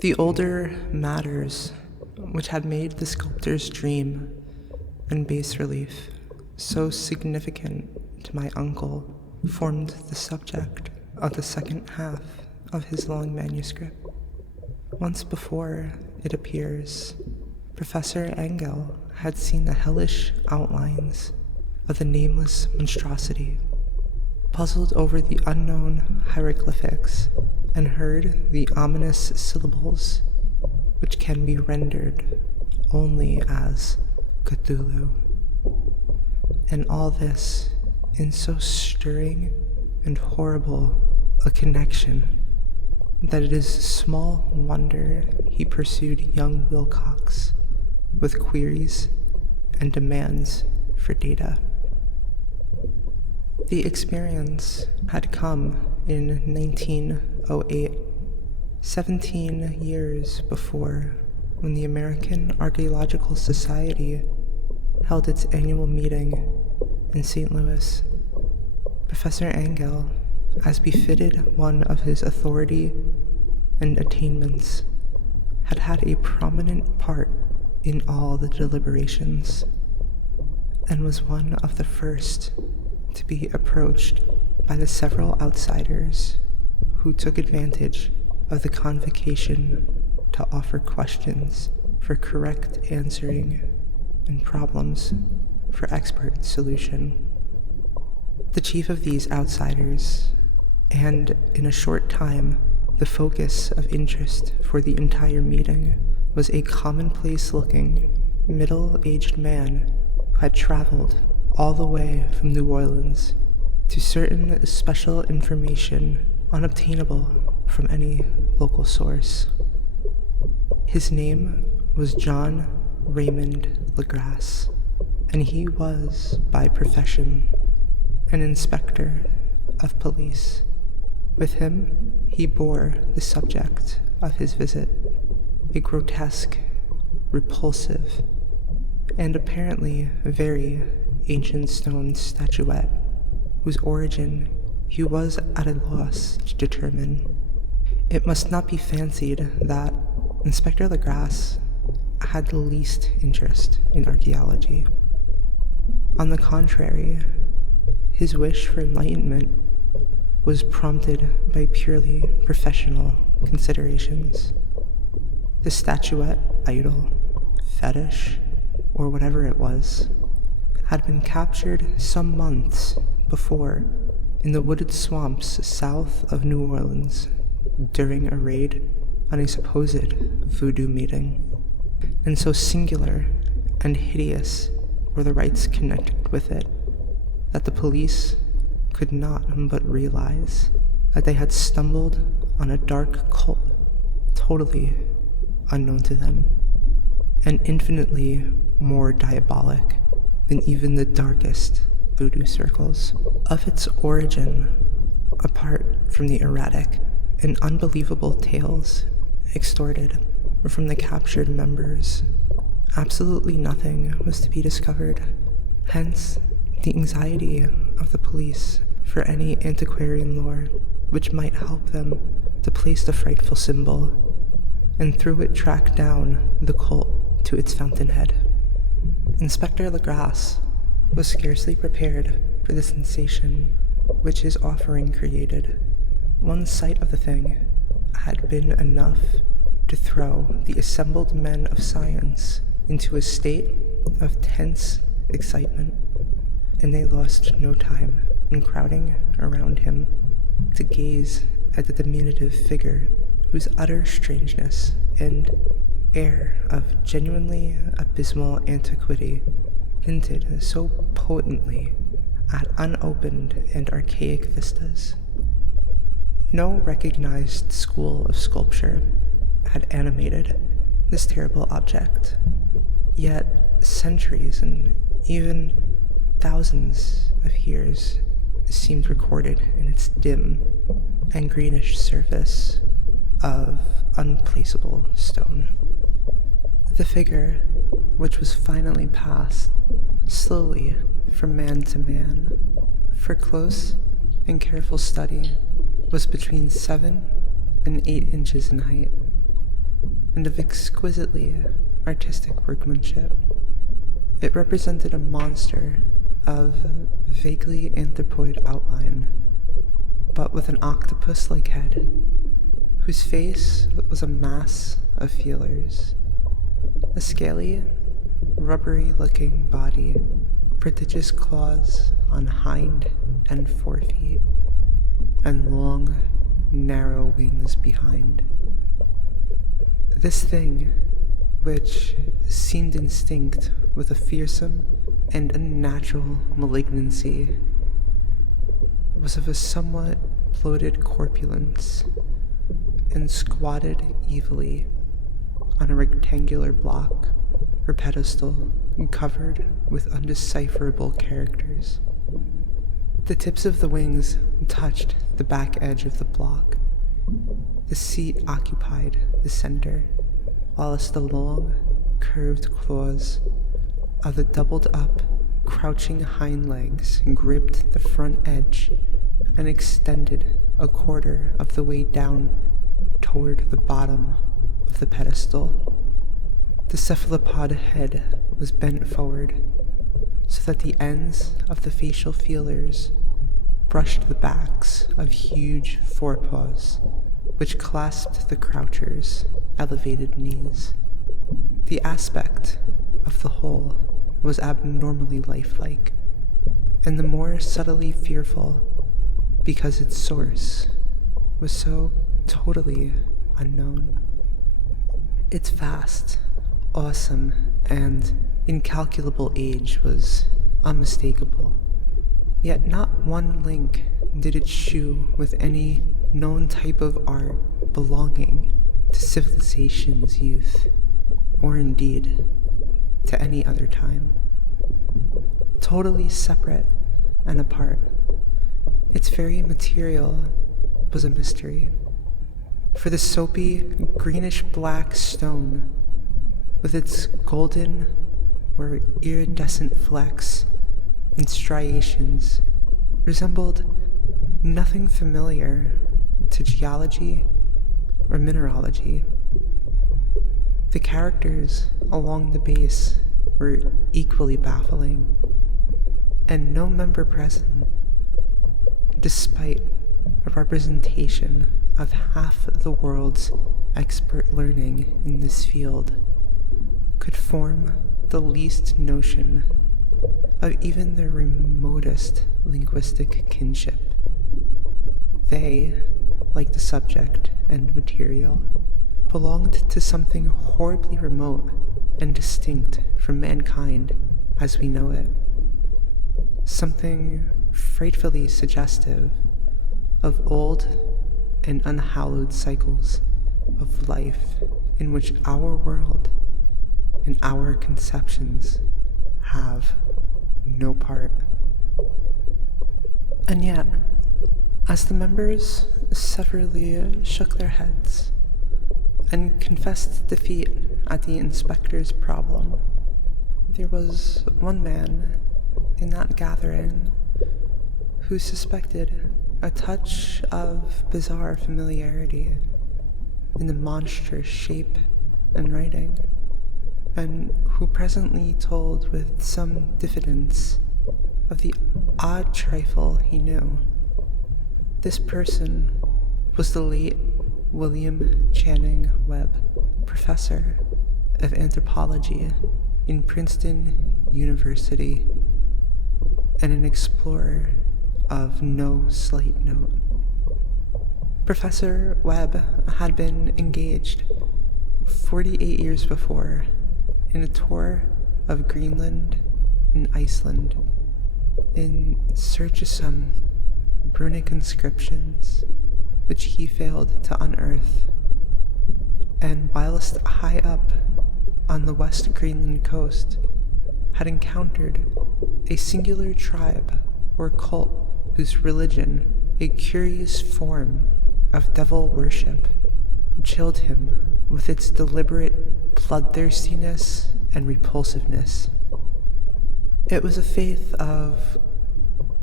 The older matters, which had made the sculptor's dream and bas relief so significant to my uncle, formed the subject of the second half of his long manuscript. Once before, it appears, Professor Engel had seen the hellish outlines of the nameless monstrosity, puzzled over the unknown hieroglyphics, and heard the ominous syllables which can be rendered only as Cthulhu. And all this in so stirring and horrible a connection that it is small wonder he pursued young Wilcox with queries and demands for data. The experience had come in 1908, 17 years before, when the American Archaeological Society held its annual meeting in St. Louis. Professor Engel, as befitted one of his authority and attainments, had had a prominent part in all the deliberations, and was one of the first to be approached by the several outsiders who took advantage of the convocation to offer questions for correct answering and problems for expert solution. The chief of these outsiders, and in a short time the focus of interest for the entire meeting, was a commonplace-looking, middle-aged man who had traveled all the way from New Orleans to certain special information unobtainable from any local source. His name was John Raymond Legrasse, and he was, by profession, an inspector of police. With him, he bore the subject of his visit, a grotesque, repulsive, and apparently very ancient stone statuette, whose origin he was at a loss to determine. It must not be fancied that Inspector Legrasse had the least interest in archaeology. On the contrary, his wish for enlightenment was prompted by purely professional considerations. The statuette, idol, fetish, or whatever it was, had been captured some months before in the wooded swamps south of New Orleans during a raid on a supposed voodoo meeting, and so singular and hideous were the rites connected with it that the police could not but realize that they had stumbled on a dark cult totally unknown to them, and infinitely more diabolic than even the darkest voodoo circles. Of its origin, apart from the erratic and unbelievable tales extorted from the captured members, absolutely nothing was to be discovered. Hence, the anxiety of the police for any antiquarian lore which might help them to place the frightful symbol, and through it track down the cult to its fountainhead. Inspector Legrasse was scarcely prepared for the sensation which his offering created. One sight of the thing had been enough to throw the assembled men of science into a state of tense excitement, and they lost no time in crowding around him to gaze at the diminutive figure whose utter strangeness and air of genuinely abysmal antiquity hinted so potently at unopened and archaic vistas. No recognized school of sculpture had animated this terrible object, yet centuries and even thousands of years seemed recorded in its dim and greenish surface of unplaceable stone. The figure, which was finally passed slowly from man to man, for close and careful study, was between 7 and 8 inches in height, and of exquisitely artistic workmanship. It represented a monster of vaguely anthropoid outline, but with an octopus-like head, whose face was a mass of feelers, a scaly, rubbery-looking body, prodigious claws on hind and forefeet, and long, narrow wings behind. This thing, which seemed instinct with a fearsome and unnatural malignancy, was of a somewhat bloated corpulence, and squatted evilly on a rectangular block or pedestal covered with undecipherable characters. The tips of the wings touched the back edge of the block. The seat occupied the center, whilst the long, curved claws of the doubled-up, crouching hind legs gripped the front edge and extended a quarter of the way down toward the bottom of the pedestal. The cephalopod head was bent forward, so that the ends of the facial feelers brushed the backs of huge forepaws, which clasped the croucher's elevated knees. The aspect of the whole was abnormally lifelike, and the more subtly fearful because its source was so totally unknown. Its vast, awesome, and incalculable age was unmistakable, yet not one link did it shew with any known type of art belonging to civilization's youth, or indeed to any other time. Totally separate and apart, its very material was a mystery, for the soapy, greenish-black stone, with its golden or iridescent flecks and striations, resembled nothing familiar to geology or mineralogy. The characters along the base were equally baffling, and no member present, despite a representation of half the world's expert learning in this field, could form the least notion of even their remotest linguistic kinship. They, like the subject and material, belonged to something horribly remote and distinct from mankind as we know it. Something frightfully suggestive of old and unhallowed cycles of life in which our world and our conceptions have no part. And yet, as the members severally shook their heads and confessed defeat at the inspector's problem, there was one man in that gathering who suspected a touch of bizarre familiarity in the monstrous shape and writing, and who presently told with some diffidence of the odd trifle he knew. This person was the late William Channing Webb, professor of anthropology in Princeton University and an explorer of no slight note. Professor Webb had been engaged 48 years before in a tour of Greenland and Iceland in search of some runic inscriptions which he failed to unearth, and whilst high up on the West Greenland coast had encountered a singular tribe or cult whose religion, a curious form of devil worship, chilled him with its deliberate bloodthirstiness and repulsiveness. It was a faith of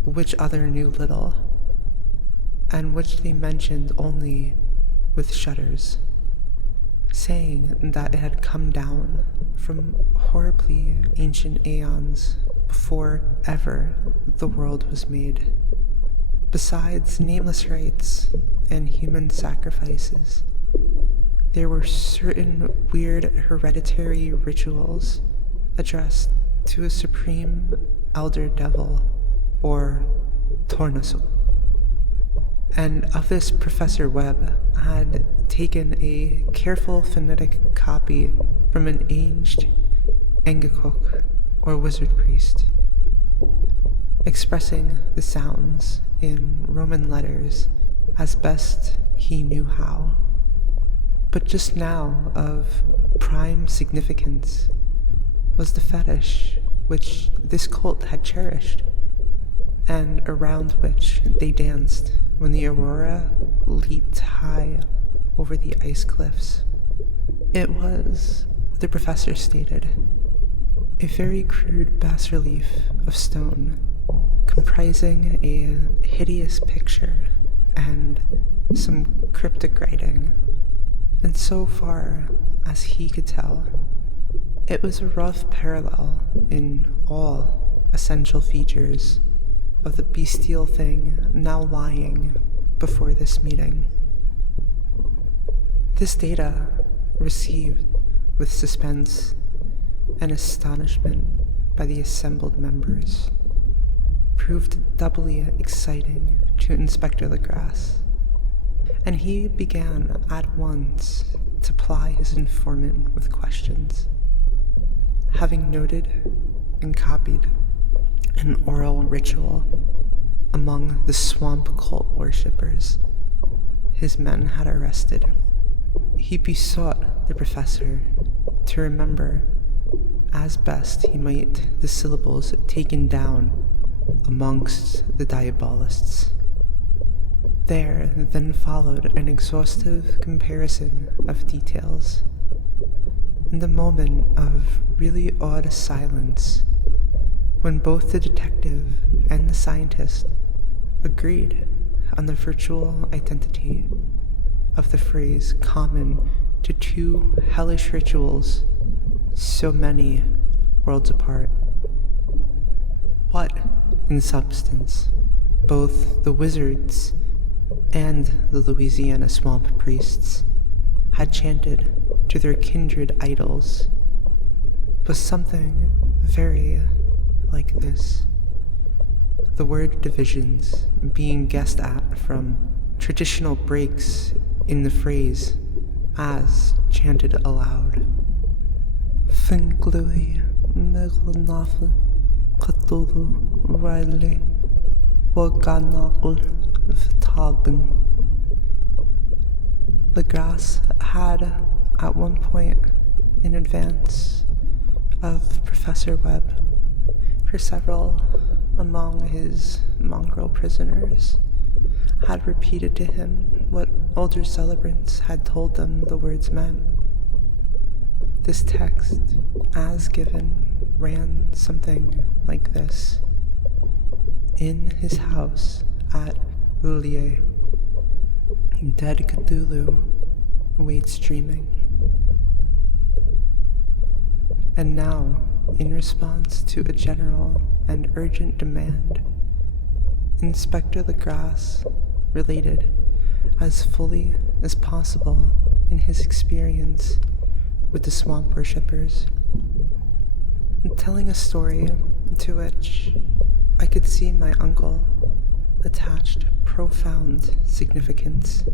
which other knew little, and which they mentioned only with shudders, saying that it had come down from horribly ancient aeons before ever the world was made. Besides nameless rites and human sacrifices, there were certain weird hereditary rituals addressed to a supreme elder devil, or Tornasul. And of this, Professor Webb had taken a careful phonetic copy from an aged Engakok, or wizard priest, expressing the sounds in Roman letters as best he knew how. But just now of prime significance was the fetish which this cult had cherished, and around which they danced when the aurora leaped high over the ice cliffs. It was, the professor stated, a very crude bas-relief of stone, comprising a hideous picture and some cryptic writing, and so far as he could tell, it was a rough parallel in all essential features of the bestial thing now lying before this meeting. This data, received with suspense and astonishment by the assembled members, proved doubly exciting to Inspector Legrasse, and he began at once to ply his informant with questions. Having noted and copied an oral ritual among the swamp cult worshippers his men had arrested, he besought the professor to remember as best he might the syllables taken down amongst the diabolists. There then followed an exhaustive comparison of details, and a moment of really odd silence when both the detective and the scientist agreed on the virtual identity of the phrase common to two hellish rituals so many worlds apart. What, in substance, both the wizards and the Louisiana swamp priests had chanted to their kindred idols was something very like this. The word divisions being guessed at from traditional breaks in the phrase as chanted aloud. Finglui Meganafa Cthulhu Riley Waganakul Vitagan. Legrasse had, at one point in advance of Professor Webb, for several among his mongrel prisoners, had repeated to him what older celebrants had told them the words meant. This text, as given, ran something like this. In his house at Ulier, dead Cthulhu waits dreaming. And now, in response to a general and urgent demand, Inspector Legrasse related as fully as possible in his experience with the swamp worshippers, telling a story to which I could see my uncle attached profound significance.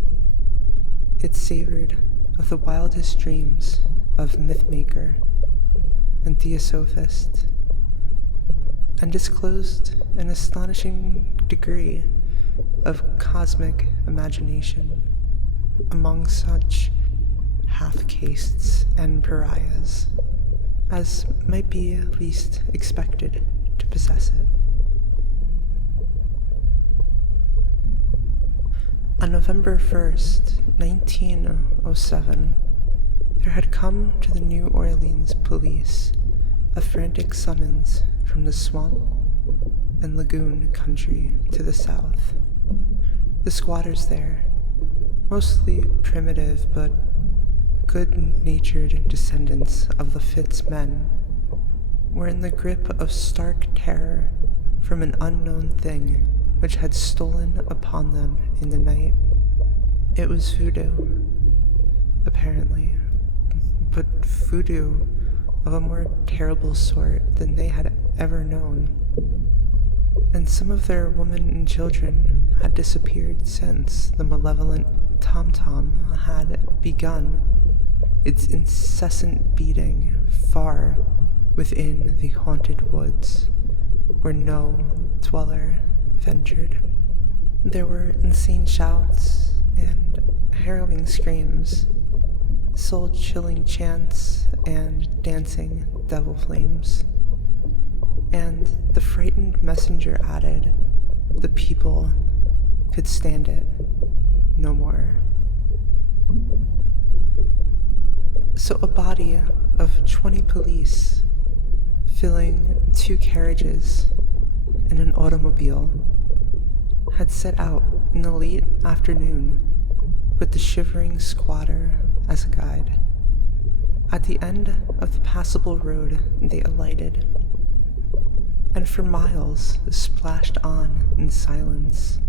It savored of the wildest dreams of mythmaker and theosophist, and disclosed an astonishing degree of cosmic imagination among such half-castes and pariahs as might be least expected to possess it. On November 1st, 1907, there had come to the New Orleans police a frantic summons from the swamp and lagoon country to the south. The squatters there, mostly primitive but good-natured descendants of Lafitte's men were in the grip of stark terror from an unknown thing which had stolen upon them in the night. It was voodoo, apparently, but voodoo of a more terrible sort than they had ever known. And some of their women and children had disappeared since the malevolent tom-tom had begun its incessant beating far within the haunted woods, where no dweller ventured. There were insane shouts and harrowing screams, soul-chilling chants and dancing devil flames. And the frightened messenger added, the people could stand it no more. So a body of 20 police, filling 2 carriages and an automobile, had set out in the late afternoon with the shivering squatter as a guide. At the end of the passable road they alighted, and for miles splashed on in silence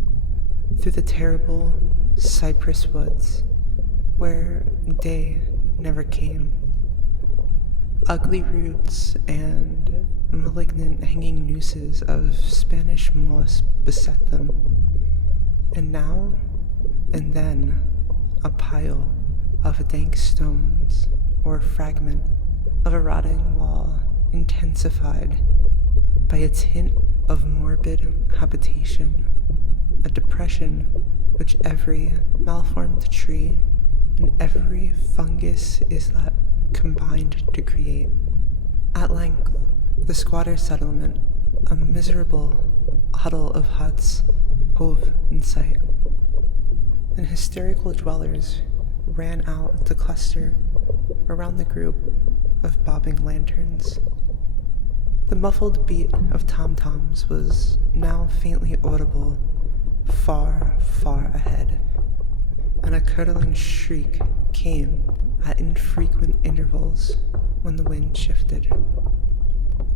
through the terrible cypress woods where day never came. Ugly roots and malignant hanging nooses of Spanish moss beset them, and now and then a pile of dank stones or a fragment of a rotting wall intensified by its hint of morbid habitation, a depression which every malformed tree and every fungus islet combined to create. At length, the squatter settlement, a miserable huddle of huts, hove in sight, and hysterical dwellers ran out to cluster around the group of bobbing lanterns. The muffled beat of tom-toms was now faintly audible far, far ahead, and a curdling shriek came at infrequent intervals when the wind shifted.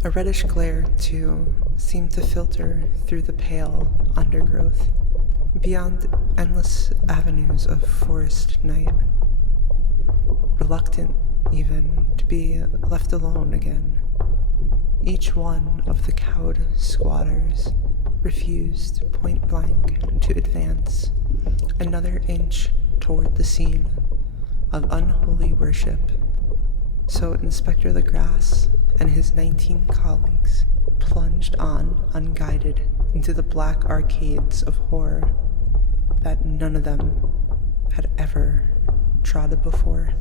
A reddish glare, too, seemed to filter through the pale undergrowth, beyond endless avenues of forest night, reluctant even to be left alone again. Each one of the cowed squatters refused point blank to advance another inch toward the scene of unholy worship. So Inspector Legrasse and his 19 colleagues plunged on unguided into the black arcades of horror that none of them had ever trodden before.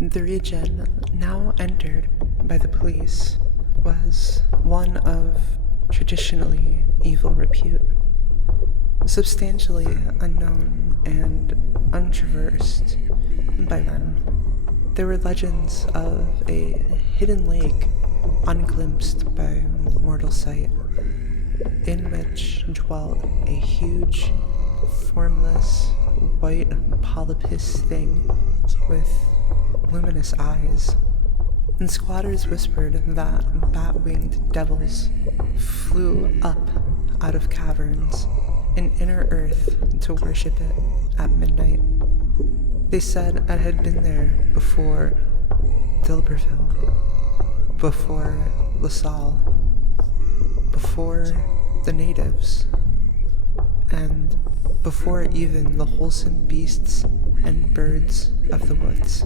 The region now entered by the police was one of traditionally evil repute, substantially unknown and untraversed by men. There were legends of a hidden lake unglimpsed by mortal sight, in which dwelt a huge, formless, white polypus thing with luminous eyes, and squatters whispered that bat-winged devils flew up out of caverns in inner earth to worship it at midnight. They said it had been there before D'Iberville, before LaSalle, before the natives, and before even the wholesome beasts and birds of the woods.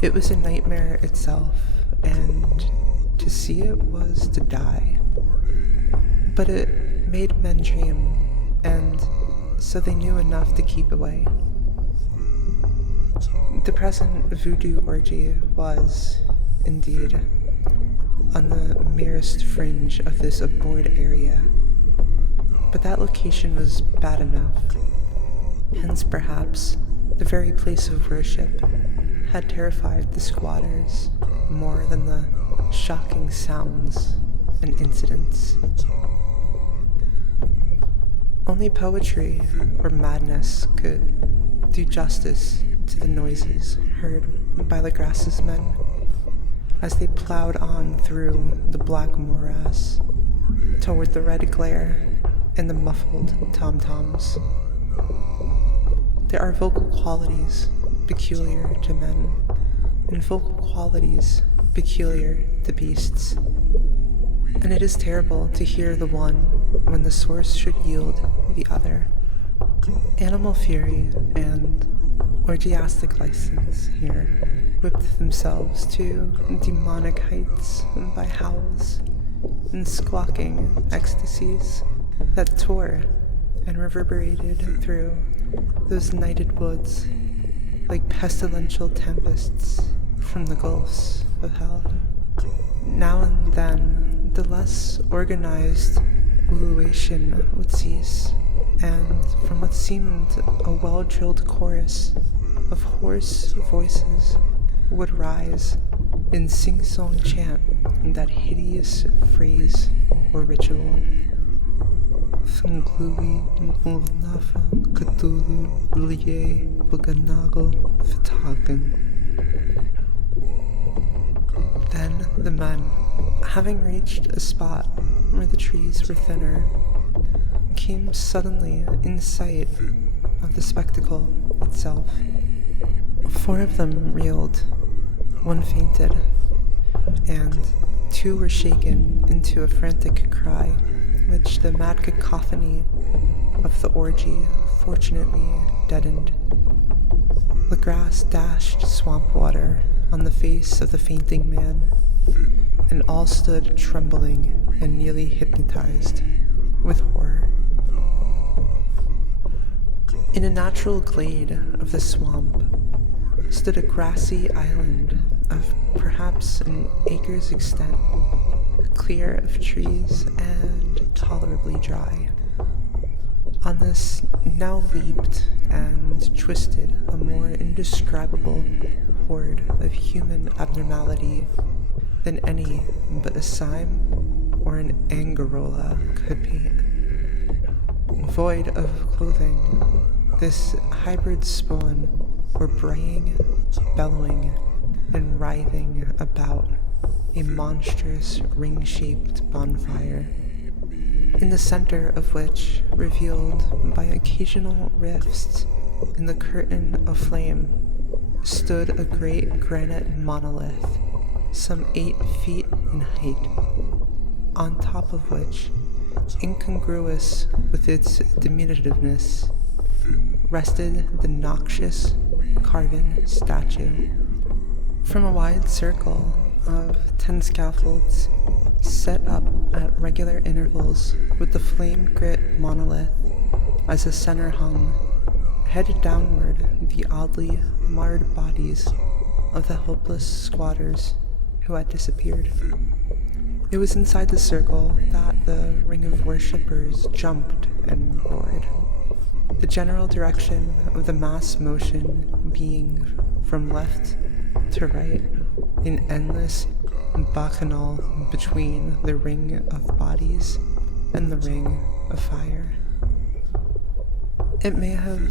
It was a nightmare itself, and to see it was to die. But it made men dream, and so they knew enough to keep away. The present voodoo orgy was, indeed, on the merest fringe of this abhorred area, but that location was bad enough. Hence, perhaps, the very place of worship had terrified the squatters more than the shocking sounds and incidents. Only poetry or madness could do justice to the noises heard by Legrasse's men as they plowed on through the black morass toward the red glare and the muffled tom-toms. There are vocal qualities peculiar to men, and vocal qualities peculiar to beasts. And it is terrible to hear the one when the source should yield the other. Animal fury and orgiastic license here whipped themselves to demonic heights by howls and squawking ecstasies that tore and reverberated through those nighted woods like pestilential tempests from the gulfs of hell. Now and then, the less organized ululation would cease, and from what seemed a well-drilled chorus of hoarse voices would rise in sing-song chant that hideous phrase or ritual. Funglui Nafa Cthulhu Liye Buganago Fitagan. Then the men, having reached a spot where the trees were thinner, came suddenly in sight of the spectacle itself. 4 of them reeled, 1 fainted, and 2 were shaken into a frantic cry, which the mad cacophony of the orgy fortunately deadened. Legrasse dashed swamp water on the face of the fainting man, and all stood trembling and nearly hypnotized with horror. In a natural glade of the swamp stood a grassy island of perhaps an acre's extent, clear of trees and tolerably dry. On this now leaped and twisted a more indescribable horde of human abnormality than any but a cyme or an angarola could be. Void of clothing, this hybrid spawn were braying, bellowing, and writhing about a monstrous ring-shaped bonfire, in the center of which, revealed by occasional rifts in the curtain of flame, stood a great granite monolith, some 8 feet in height, on top of which, incongruous with its diminutiveness, rested the noxious carven statue. From a wide circle of 10 scaffolds set up at regular intervals with the flame-grit monolith as a center hung, headed downward, the oddly marred bodies of the helpless squatters who had disappeared. It was inside the circle that the ring of worshippers jumped and roared, the general direction of the mass motion being from left to right, in endless bacchanal between the ring of bodies and the ring of fire. It may have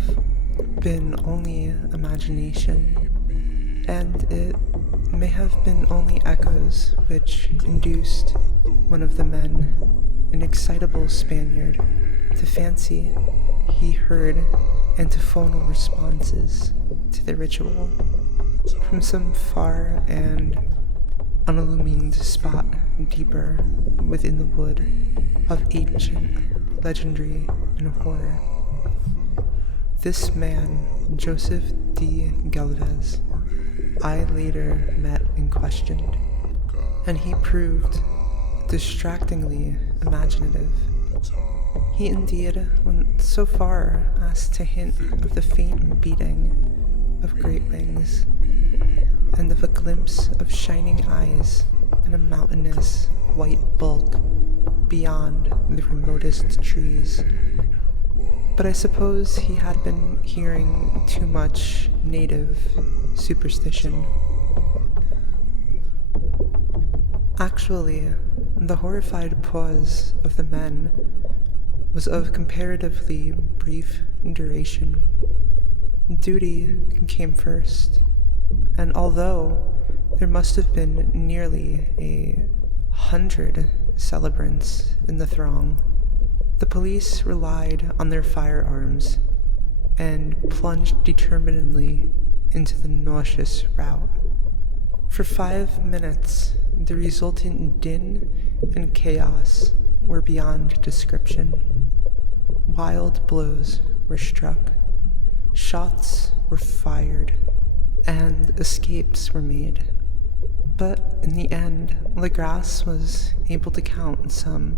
been only imagination, and it may have been only echoes which induced one of the men, an excitable Spaniard, to fancy he heard antiphonal responses to the ritual from some far and unillumined spot deeper within the wood of ancient legendary and horror. This man, Joseph D. Galvez, I later met and questioned, and he proved distractingly imaginative. He indeed went so far as to hint of the faint beating of great wings, and of a glimpse of shining eyes and a mountainous white bulk beyond the remotest trees. But I suppose he had been hearing too much native superstition. Actually, the horrified pause of the men was of comparatively brief duration. Duty came first, and although there must have been nearly 100 celebrants in the throng, the police relied on their firearms and plunged determinedly into the nauseous rout. For 5 minutes, the resultant din and chaos were beyond description. Wild blows were struck, shots were fired, and escapes were made. But in the end, Legrasse was able to count some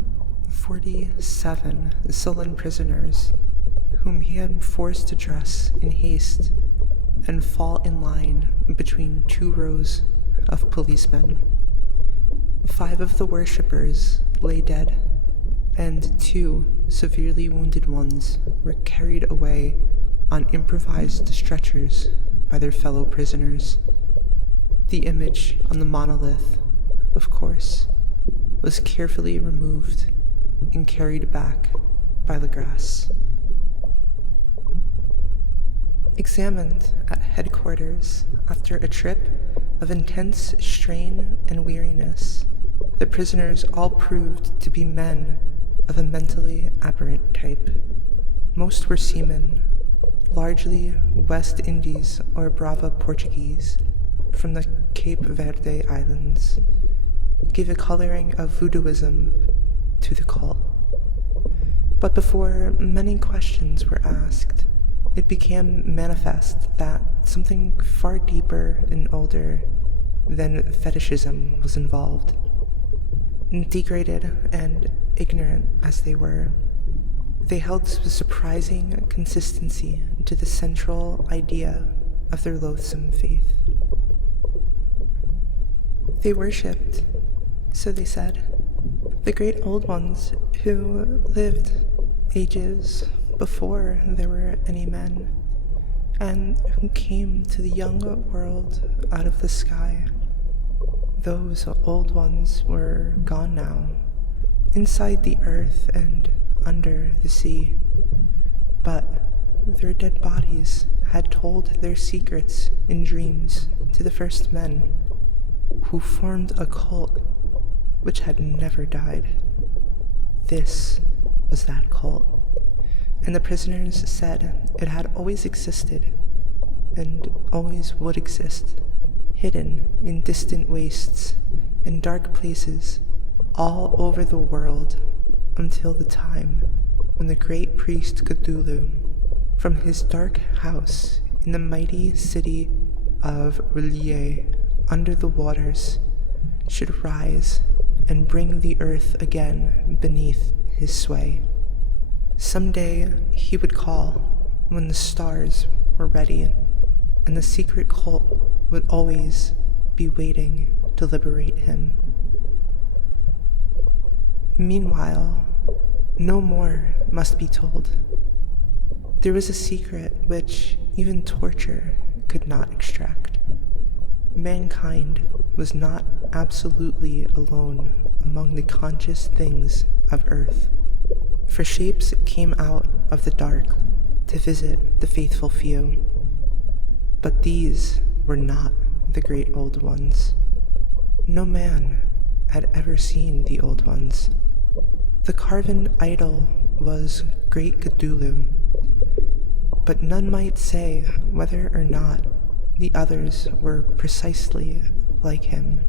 47 sullen prisoners whom he had forced to dress in haste and fall in line between 2 rows of policemen. 5 of the worshippers lay dead, and 2 severely wounded ones were carried away on improvised stretchers by their fellow prisoners. The image on the monolith, of course, was carefully removed and carried back by Legrasse. Examined at headquarters after a trip of intense strain and weariness, the prisoners all proved to be men of a mentally aberrant type. Most were seamen, largely West Indies or Brava Portuguese, from the Cape Verde Islands, gave a coloring of voodooism to the cult. But before many questions were asked, it became manifest that something far deeper and older than fetishism was involved. Degraded and ignorant as they were, they held a surprising consistency to the central idea of their loathsome faith. They worshipped, so they said, the great old ones who lived ages before there were any men, and who came to the young world out of the sky. Those old ones were gone now, inside the earth and under the sea, but their dead bodies had told their secrets in dreams to the first men, who formed a cult which had never died. This was that cult, and the prisoners said it had always existed and always would exist, hidden in distant wastes and dark places all over the world until the time when the great priest Cthulhu, from his dark house in the mighty city of Legrasse under the waters, should rise and bring the earth again beneath his sway. Someday he would call when the stars were ready, and the secret cult would always be waiting to liberate him. Meanwhile, no more must be told. There was a secret which even torture could not extract. Mankind was not absolutely alone among the conscious things of Earth, for shapes came out of the dark to visit the faithful few. But these were not the great old ones. No man had ever seen the old ones. The carven idol was great Cthulhu, but none might say whether or not the others were precisely like him.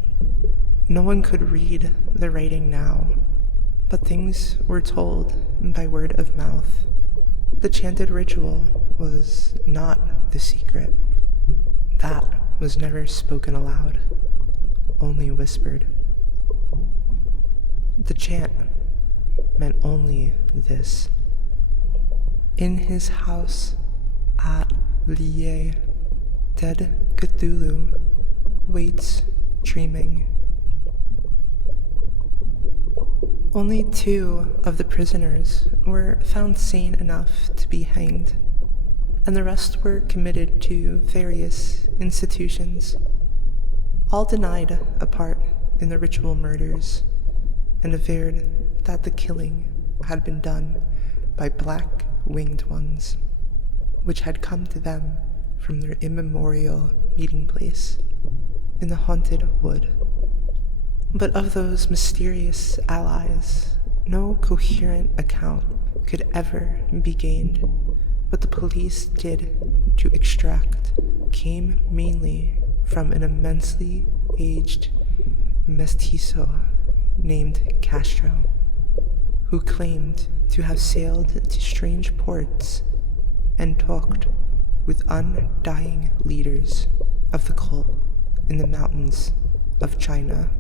No one could read the writing now, but things were told by word of mouth. The chanted ritual was not the secret. That was never spoken aloud, only whispered. The chant meant only this. In his house at Legrasse, dead Cthulhu waits dreaming. Only 2 of the prisoners were found sane enough to be hanged, and the rest were committed to various institutions, all denied a part in the ritual murders, and averred that the killing had been done by black-winged ones, which had come to them from their immemorial meeting place in the haunted wood. But of those mysterious allies, no coherent account could ever be gained. What the police did to extract came mainly from an immensely aged mestizo named Castro, who claimed to have sailed to strange ports and talked with undying leaders of the cult in the mountains of China.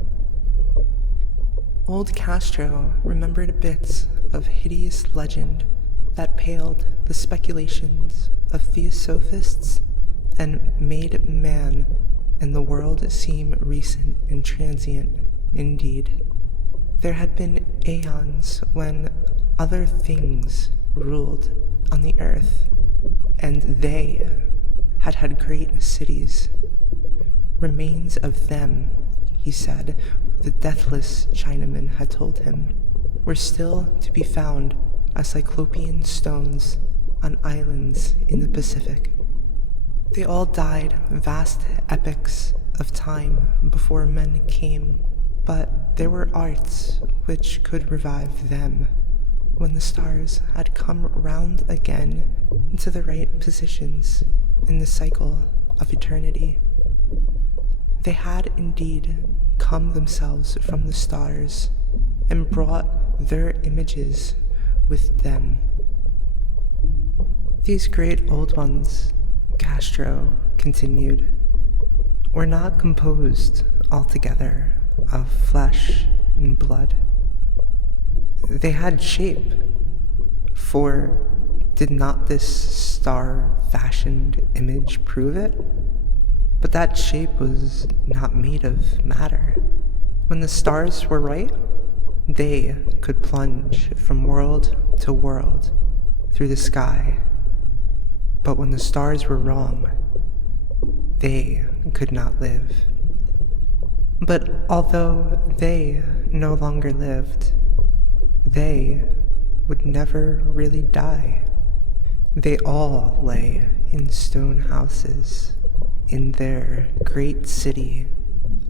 Old Castro remembered bits of hideous legend that paled the speculations of theosophists and made man and the world seem recent and transient indeed. There had been aeons when other things ruled on the earth, and they had had great cities. Remains of them, he said, the deathless Chinaman had told him, were still to be found as cyclopean stones on islands in the Pacific. They all died vast epochs of time before men came, but there were arts which could revive them when the stars had come round again into the right positions in the cycle of eternity. They had indeed come themselves from the stars and brought their images with them. These great old ones, Castro continued, were not composed altogether of flesh and blood. They had shape, for did not this star-fashioned image prove it? But that shape was not made of matter. When the stars were right, they could plunge from world to world through the sky. But when the stars were wrong, they could not live. But although they no longer lived, they would never really die. They all lay in stone houses in their great city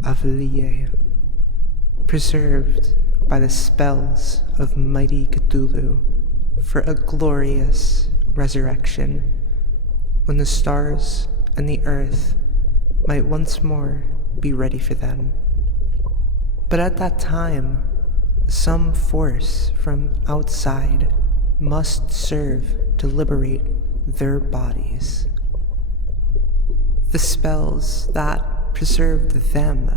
of Lille, preserved by the spells of mighty Cthulhu for a glorious resurrection, when the stars and the earth might once more be ready for them. But at that time, some force from outside must serve to liberate their bodies. The spells that preserved them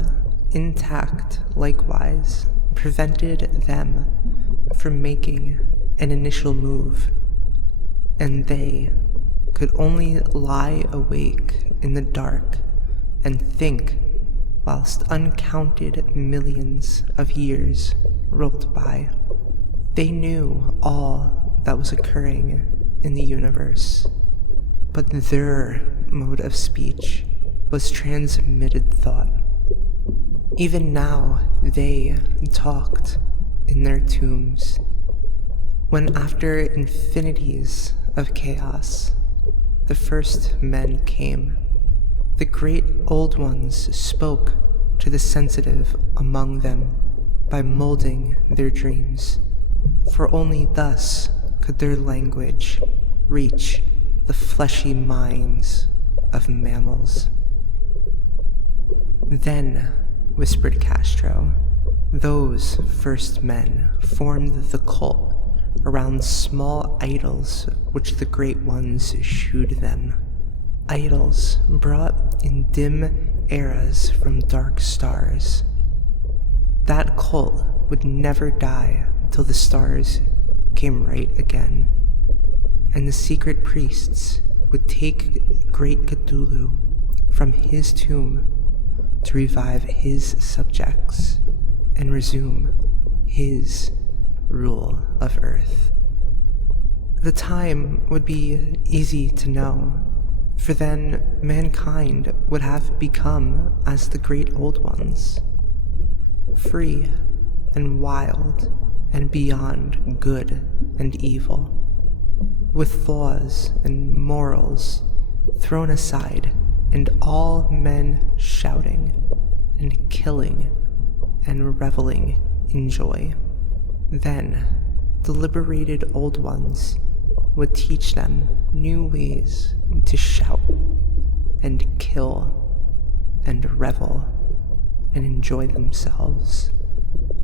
intact likewise prevented them from making an initial move, and they could only lie awake in the dark and think whilst uncounted millions of years rolled by. They knew all that was occurring in the universe, but their mode of speech was transmitted thought. Even now they talked in their tombs, when after infinities of chaos, the first men came. The great old ones spoke to the sensitive among them by molding their dreams, for only thus could their language reach the fleshy minds of mammals. Then, whispered Castro, those first men formed the cult around small idols which the great ones shewed them. Idols brought in dim eras from dark stars. That cult would never die till the stars came right again, and the secret priests would take great Cthulhu from his tomb to revive his subjects and resume his rule of Earth. The time would be easy to know, for then mankind would have become as the great old ones, free and wild and beyond good and evil, with laws and morals thrown aside, and all men shouting and killing and reveling in joy. Then the liberated old ones would teach them new ways to shout and kill and revel and enjoy themselves,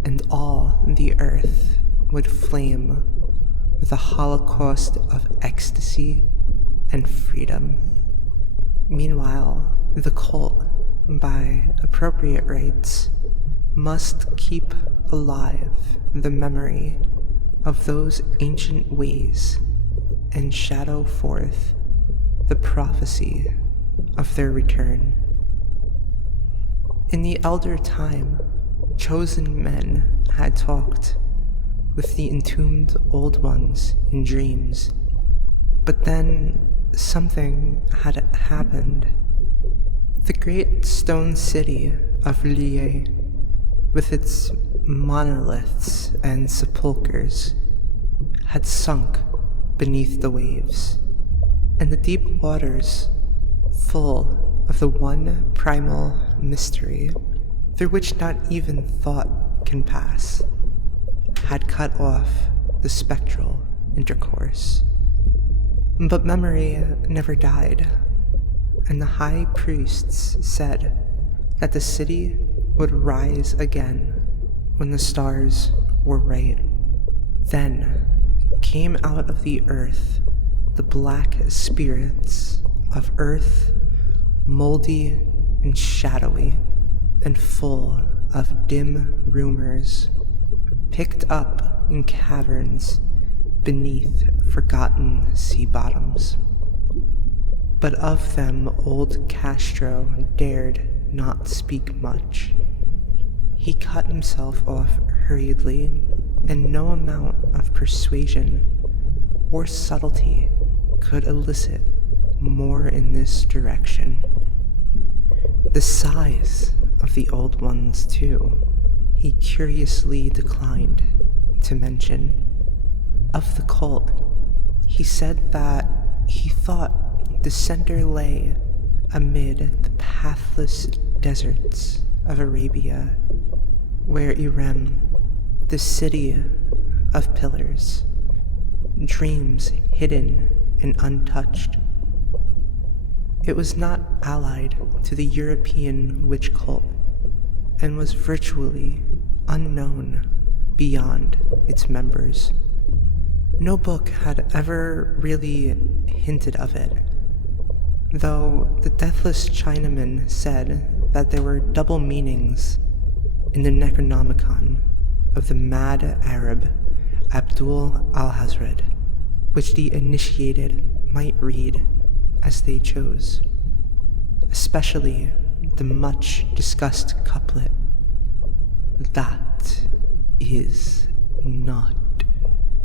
and all the earth would flame with a holocaust of ecstasy and freedom. Meanwhile, the cult, by appropriate rites, must keep alive the memory of those ancient ways and shadow forth the prophecy of their return. In the elder time, chosen men had talked with the entombed old ones in dreams, but then something had happened. The great stone city of Lier, with its monoliths and sepulchres, had sunk beneath the waves, and the deep waters, full of the one primal mystery through which not even thought can pass, had cut off the spectral intercourse. But memory never died, and the high priests said that the city would rise again when the stars were right. Then came out of the earth the black spirits of earth, moldy and shadowy, and full of dim rumors, picked up in caverns beneath forgotten sea bottoms. But of them old Castro dared not speak much. He cut himself off hurriedly, and no amount of persuasion or subtlety could elicit more in this direction. The size of the old ones, too, he curiously declined to mention. Of the cult, he said that he thought the center lay amid the pathless deserts of Arabia, where Irem, the city of pillars, dreams hidden and untouched. It was not allied to the European witch cult, and was virtually unknown beyond its members. No book had ever really hinted of it, though the deathless Chinaman said that there were double meanings in the Necronomicon of the mad Arab Abdul al-Hazred, which the initiated might read as they chose, especially the much discussed couplet, "That is not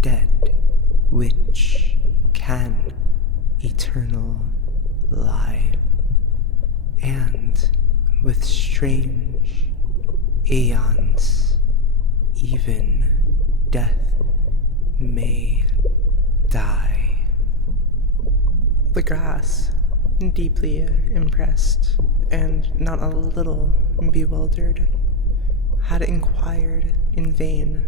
dead which can eternal lie, and with strange aeons even death may die." Legrasse, deeply impressed and not a little bewildered, had inquired in vain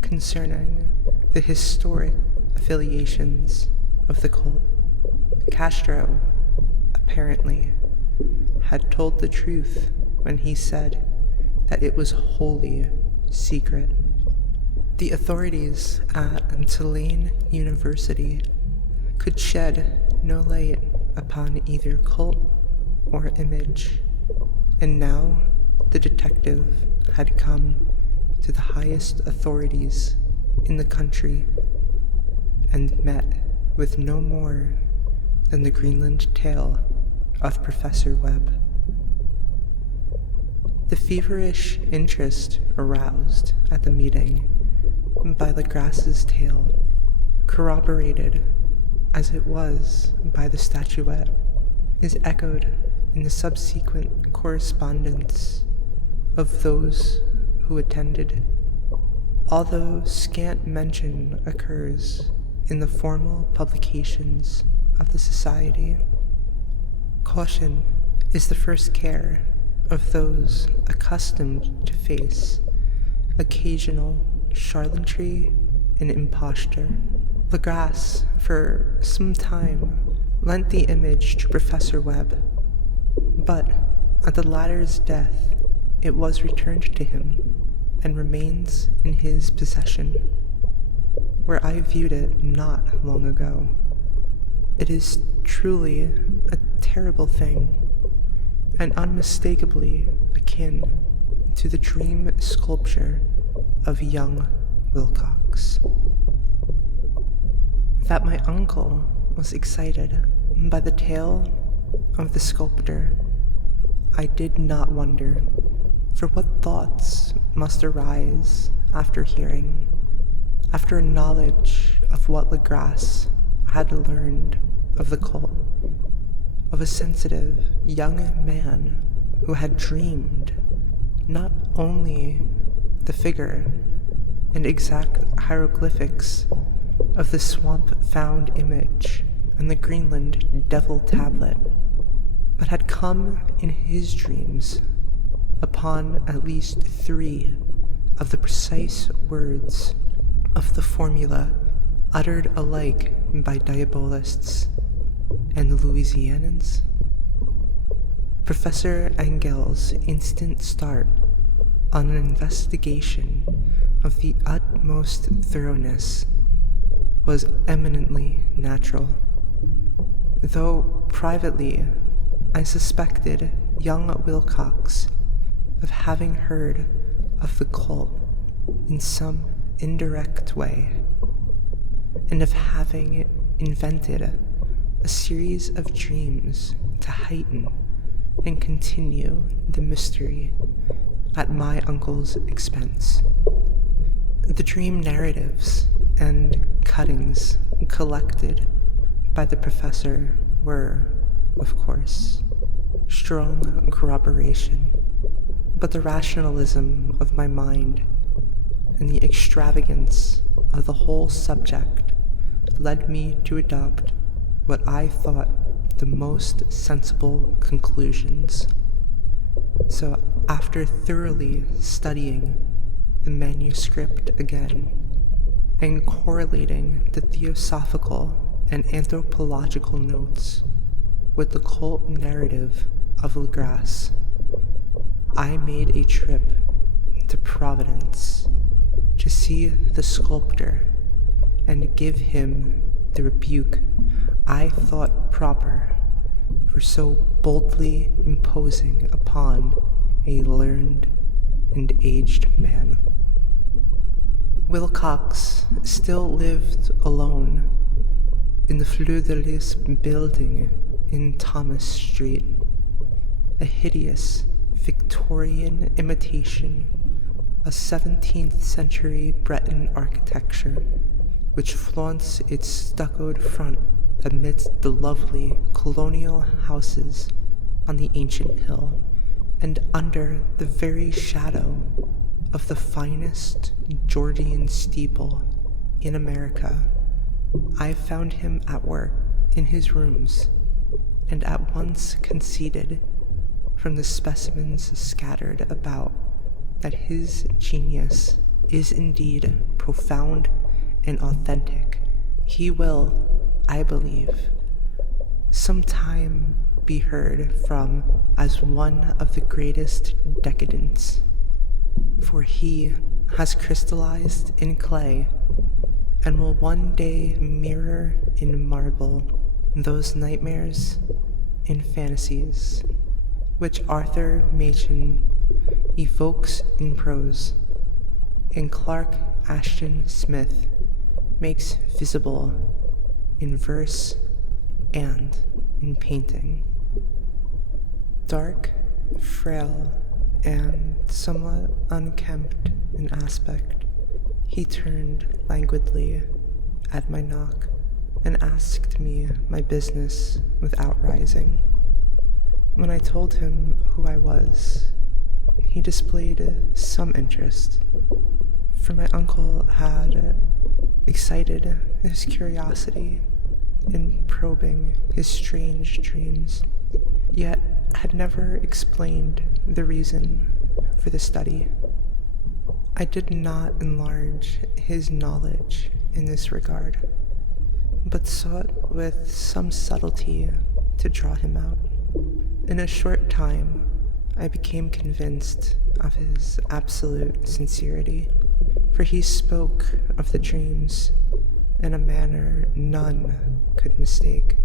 concerning the historic affiliations of the cult. Castro, apparently, had told the truth when he said that it was wholly secret. The authorities at Tulane University could shed no light upon either cult or image, and now the detective had come to the highest authorities in the country and met with no more than the Greenland tale of Professor Webb. The feverish interest aroused at the meeting by Legrasse's tale, corroborated as it was by the statuette, is echoed in the subsequent correspondence of those who attended. Although scant mention occurs in the formal publications of the society, Caution is the first care of those accustomed to face occasional charlatanry and imposture. Legrasse, for some time, lent the image to Professor Webb, but at the latter's death, it was returned to him and remains in his possession, where I viewed it not long ago. It is truly a terrible thing, and unmistakably akin to the dream sculpture of young Wilcox. That my uncle was excited by the tale of the sculptor, I did not wonder, for what thoughts must arise after a knowledge of what Legrasse had learned of the cult, of a sensitive young man who had dreamed not only the figure and exact hieroglyphics of the swamp-found image and the Greenland devil tablet, but had come in his dreams upon at least 3 of the precise words of the formula uttered alike by Diabolists and the Louisianans. Professor Engel's instant start on an investigation of the utmost thoroughness was eminently natural, though privately I suspected young Wilcox of having heard of the cult in some indirect way, and of having invented a series of dreams to heighten and continue the mystery at my uncle's expense. The dream narratives and cuttings collected by the professor were, of course, strong corroboration, but the rationalism of my mind and the extravagance of the whole subject led me to adopt what I thought the most sensible conclusions. So after thoroughly studying the manuscript again and correlating the theosophical and anthropological notes with the cult narrative of Legrasse, I made a trip to Providence to see the sculptor and give him the rebuke I thought proper for so boldly imposing upon a learned and aged man. Wilcox still lived alone in the Fleur de Lis building in Thomas Street, a hideous Victorian imitation of 17th century Breton architecture, which flaunts its stuccoed front amidst the lovely colonial houses on the ancient hill, and under the very shadow of the finest Georgian steeple in America. I found him at work in his rooms, and at once conceded, from the specimens scattered about, that his genius is indeed profound and authentic. He will, I believe, sometime be heard from as one of the greatest decadents, for he has crystallized in clay and will one day mirror in marble those nightmares and fantasies which Arthur Machen evokes in prose and Clark Ashton Smith makes visible in verse and in painting. Dark, frail, and somewhat unkempt in aspect, he turned languidly at my knock and asked me my business without rising. When I told him who I was, he displayed some interest, for my uncle had excited his curiosity in probing his strange dreams. yet had never explained the reason for the study. I did not enlarge his knowledge in this regard, but sought with some subtlety to draw him out. In a short time, I became convinced of his absolute sincerity, for he spoke of the dreams in a manner none could mistake.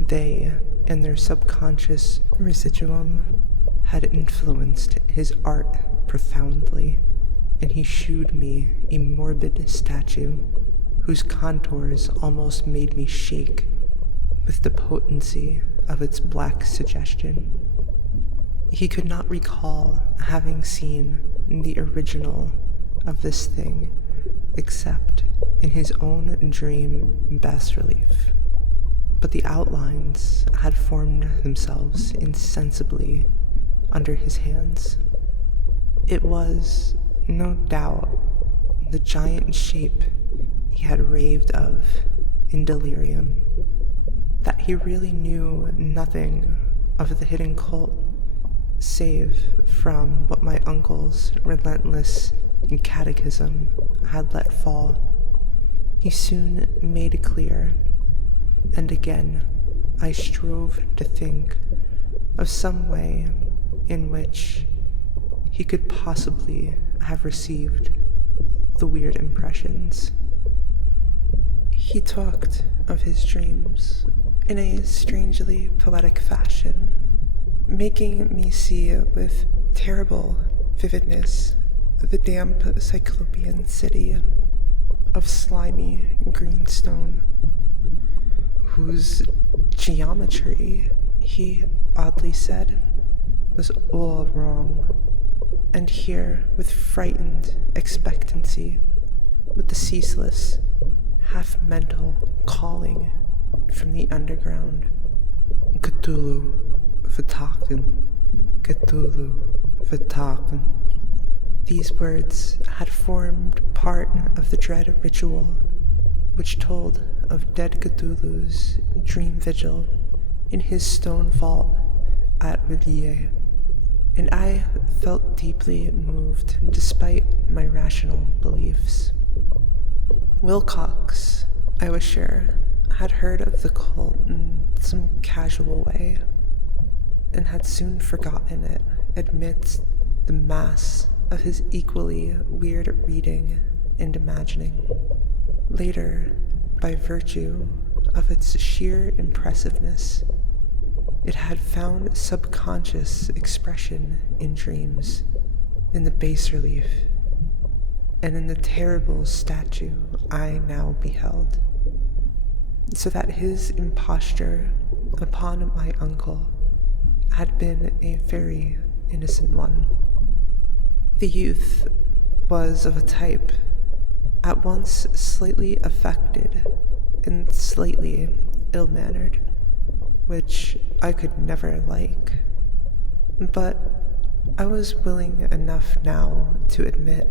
They, in their subconscious residuum, had influenced his art profoundly, and he shewed me a morbid statue whose contours almost made me shake with the potency of its black suggestion. He could not recall having seen the original of this thing except in his own dream bas-relief, but the outlines had formed themselves insensibly under his hands. It was, no doubt, the giant shape he had raved of in delirium, that he really knew nothing of the hidden cult save from what my uncle's relentless catechism had let fall. He soon made it clear, and again I strove to think of some way in which he could possibly have received the weird impressions. He talked of his dreams in a strangely poetic fashion, making me see with terrible vividness the damp Cyclopean city of slimy green stone, whose geometry, he oddly said, was all wrong, and here, with frightened expectancy, with the ceaseless, half-mental calling from the underground, Cthulhu, vertaken, Cthulhu, vertaken. These words had formed part of the dread ritual which told of dead Cthulhu's dream vigil in his stone vault at Villiers, and I felt deeply moved despite my rational beliefs. Wilcox, I was sure, had heard of the cult in some casual way, and had soon forgotten it amidst the mass of his equally weird reading and imagining. Later, by virtue of its sheer impressiveness, it had found subconscious expression in dreams, in the bas-relief, and in the terrible statue I now beheld, so that his imposture upon my uncle had been a very innocent one. The youth was of a type at once slightly affected and slightly ill-mannered, which I could never like, but I was willing enough now to admit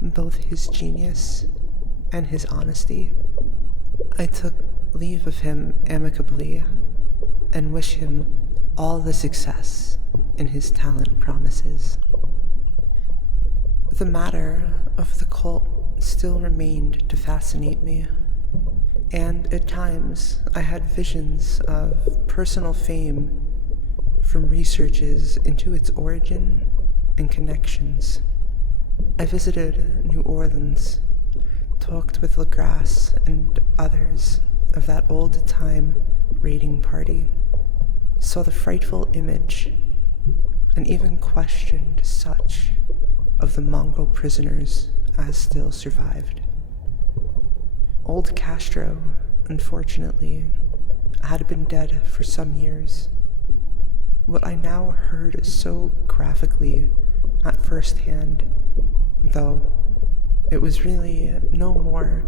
both his genius and his honesty. I took leave of him amicably and wished him all the success in his talent promises. The matter of the cult still remained to fascinate me, and at times I had visions of personal fame from researches into its origin and connections. I visited New Orleans, talked with Legrasse and others of that old-time raiding party, saw the frightful image, and even questioned such of the mongrel prisoners as still survived. Old Castro, unfortunately, had been dead for some years. What I now heard so graphically at first hand, though it was really no more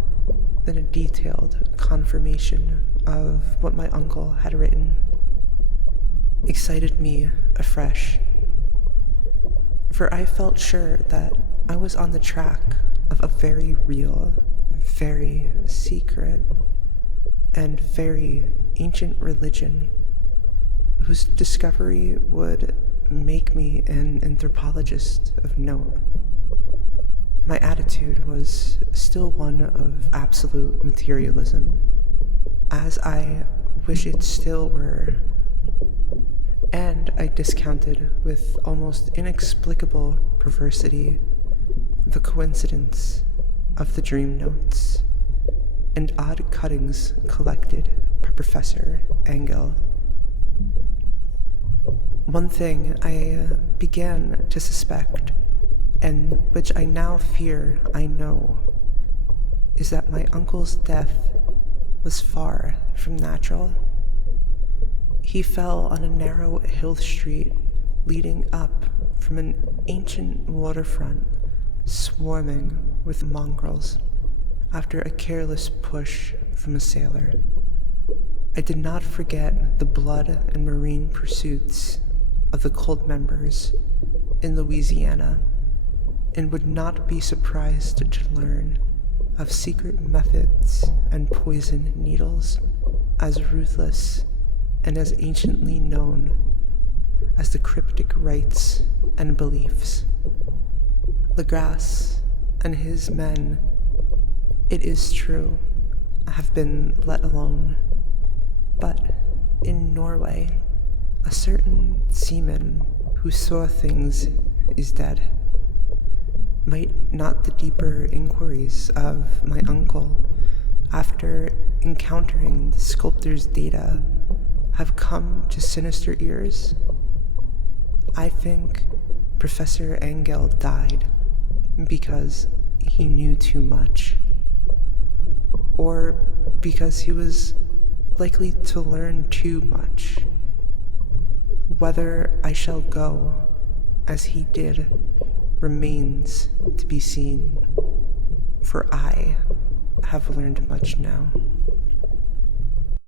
than a detailed confirmation of what my uncle had written, excited me afresh, for I felt sure that I was on the track of a very real, very secret, and very ancient religion whose discovery would make me an anthropologist of note. My attitude was still one of absolute materialism, as I wish it still were, and I discounted with almost inexplicable perversity the coincidence of the dream notes and odd cuttings collected by Professor Engel. One thing I began to suspect, and which I now fear I know, is that my uncle's death was far from natural. He fell on a narrow hill street leading up from an ancient waterfront swarming with mongrels after a careless push from a sailor. I did not forget the blood and marine pursuits of the cult members in Louisiana, and would not be surprised to learn of secret methods and poison needles as ruthless and as anciently known as the cryptic rites and beliefs. Legrasse and his men, it is true, have been let alone, but in Norway, a certain seaman who saw things is dead. Might not the deeper inquiries of my uncle, after encountering the sculptor's data, have come to sinister ears? I think Professor Engel died because he knew too much, or because he was likely to learn too much. Whether I shall go as he did remains to be seen, for I have learned much now.